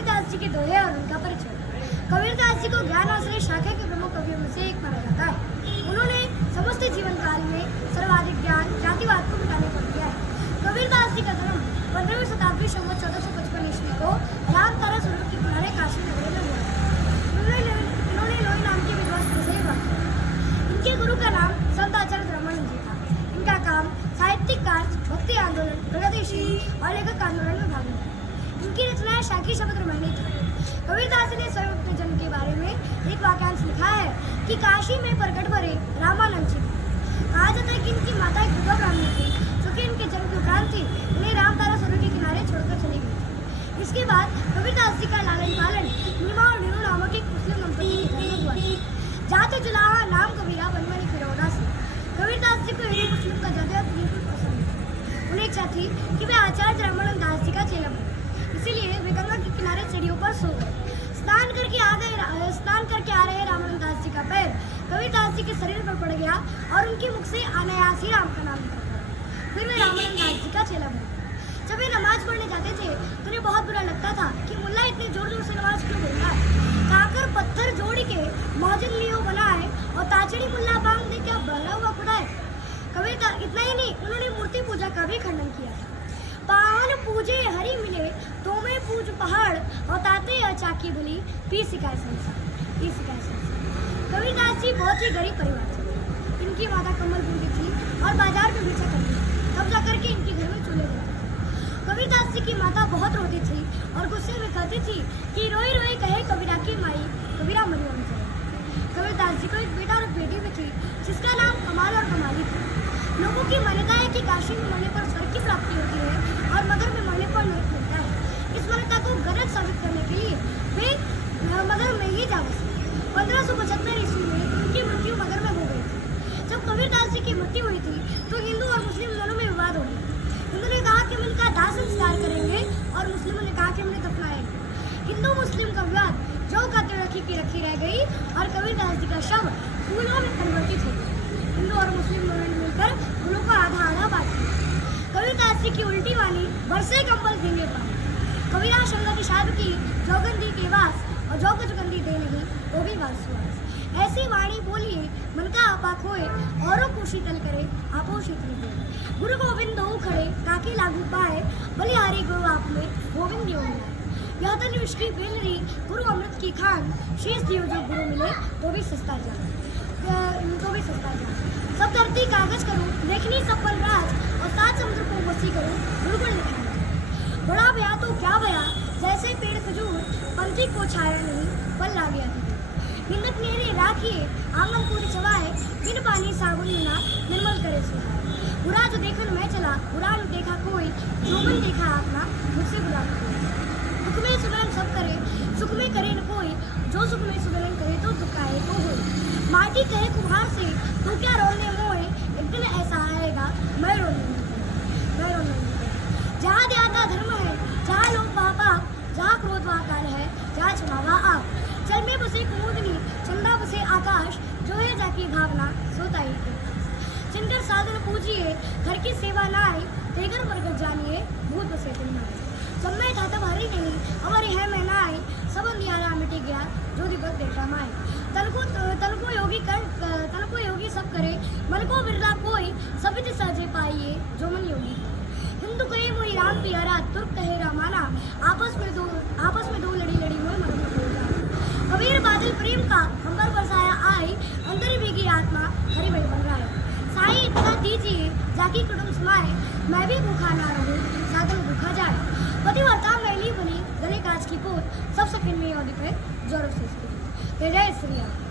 कबीरदास जी के दोहे और उनका परिचय। कबीरदास जी को ज्ञान आश्रय शाखा के प्रमुख कवियों में से एक माना जाता है। उन्होंने समस्त जीवन काल में सर्वाधिक ज्ञान जातिवाद को मिटाने पर दिया है। कबीरदास जी का जन्म 15वीं शताब्दी संवत 1455 ईस्वी को रामतारा सरोवर के किनारे काशी नगरी में हुआ। इन्होंने लोई नाम के विद्वान से हुआ। इनके गुरु का नाम संत आचार्य रामानंद जी था। इनका काम साहित्यिक कार्य, भक्ति आंदोलन, प्रगतिशील और लेखक आंदोलन में भाग लिया। इनकी रचनाएं शाकी शब्द रामायणी थी। कबीरदास ने स्वयं अपने जन्म के बारे में एक वाक्यांश लिखा है कि काशी में प्रकट भरे रामानंद जी कहा जाता है कि इनकी माता एक विधवा ब्राह्मणी थी, जो कि इनके जन्म के उपरांत थी इन्हें रामतारा सरोवर के किनारे छोड़कर चली गई। इसके बाद कबीरदास जी का लालन पालन नीमा और नीरू नामक एक मुस्लिम दंपति के घर में हुआ। जाते जुलाहा नाम कबीरा बनवानी फिरौना से। कबीरदास जी को हिंदू मुस्लिम का जगह बिल्कुल पसंद था। उन्हें इच्छा थी कि वे आचार्य रामानंद दास जी का चेला बने, इसीलिए वे गंगा के किनारे सीढ़ियों पर सो गए। स्नान करके आ रहे रामानंद दास जी का पैर कबीरदास जी के शरीर पर पड़ गया और उनके मुख से अनायास ही राम का नाम निकल पड़ा। फिर वे रामानंद दास जी का चेला बने। जब वे नमाज पढ़ने जाते थे तो उन्हें बहुत बुरा लगता था कि मुल्ला इतने जोर जोर से नमाज क्यों बोलता है। काकर पत्थर जोड़ के मौजन लियो बनाए और ताचड़ी मुल्ला बांग दे क्या बहरा हुआ खुदाए। कबीरदास इतना ही नहीं, उन्होंने मूर्ति पूजा का भी खंडन किया। पावन पूजे हरि मिले तो में पूज पहाड़ और ताते चाकी भली पी सिखाए संसार। कबीरदास जी बहुत ही गरीब परिवार से थे। इनकी माता कमल बूंदी थी और बाजार में भिक्षा करती थी। कब्जा करके इनके घर में चूल्हे रहते थे। कबीरदास जी की माता बहुत रोती थी और गुस्से में कहती थी कि रोई रोई कहे कबीरा की माई कबीरा मरी होनी चाहिए। कबीरदास जी को एक बेटा और एक बेटी भी थी जिसका नाम कमाल और कमाली था। लोगों की मान्यता है कि काशी में मरने पर स्वर्ग की प्राप्ति होती है और मगर में मरने पर नरक मिलता है। इस मान्यता को गलत साबित करने के लिए वे मगर में ही जा बसे। 1575 ईस्वी में उनकी मृत्यु मगर में हो गई थी। जब कबीरदास जी की मृत्यु हुई थी तो हिंदू और मुस्लिम दोनों में विवाद हो गया। हिंदू ने कहा कि हम इनका दाह संस्कार करेंगे और मुस्लिमों ने कहा कि हमने दफनाएंगे। हिंदू मुस्लिम का विवाद जो का रखी की रखी रह गई और कबीरदास जी का शव फूलों में परिवर्तित हो गया। हिंदू और मुस्लिम दोनों ने मिलकर फूलों को आधा आधा बांट दिया। कबीरदास जी की उल्टी वाली बरसे कंबल देने पर कबीरा संगति साध की जोगंदी के वास और जो कुछ गंदी दे नहीं वो भी वास सुवास। ऐसी वाणी बोलिए मन का आपा खोए औरों को शीतल करे आपो शीतल होए। गुरु गोविंद दो खड़े ताकि लागू पाए बलिहारी गुरु आप में गोविंद योग मिलाए। यह तन विष की बेलरी गुरु अमृत की खान शेष जीव जो गुरु मिले तो भी सस्ता जाए। सब धरती कागज करूं लेखनी सब बलराज और सात समुद्र को वसी करूं गुरुकुल लिखना। बड़ा भया तो क्या भया जैसे पेड़ खजूर पंथी को छाया नहीं फल ला गया था। हिंदक नेरे राखिए आंगन पूरी चवाए बिन पानी साबुन ना निर्मल करे सुहाए। बुरा जो देखन मैं चला बुरा न देखा कोई जो मन देखा आपना मुझसे बुरा कोई। दुख में सुमिरन सब करे सुख में करे न कोई जो सुख में सुमिरन करे तो दुखाए तो हो। माटी कहे कुम्हार से तू क्या रोने मोए एक दिन ऐसा आएगा मैं रोने जहाँ दया धर्म है जहाँ लोग पाप जहाँ क्रोध वहाँ काल है जहाँ क्षमा आप। चल में बसे कुमुदनी चंदा बसे आकाश जो है जाकी भावना सोता ही जिनकर साधन पूजिए घर की सेवा ना आई तेगर वर्ग जानिए भूत बसे तुम ना। जब मैं था तब हरी नहीं हमारे है मैं ना आई सब अंधियारा मिट गया जो दिवस देखा माए। तन को योगी सब करे मन को बिरला कोई सभी सजे पाइए जो मन योगी। हिंदू कहे मोही राम प्यारा तुर्क कहे रामाना आपस में दो लड़ी मोह मन में हो जाना। कबीर बादल प्रेम का अंबर बरसाया आई अंदर भीगी आत्मा हरि भाई बन रहा है। साईं इतना दीजिए जाकी कुटुंब समाए मैं भी भूखा ना रहूं साधन भूखा जाए। पतिव्रता मैली बनी गले कांच की पोत सब सफेद में और दिखे जोर से जय श्री राम।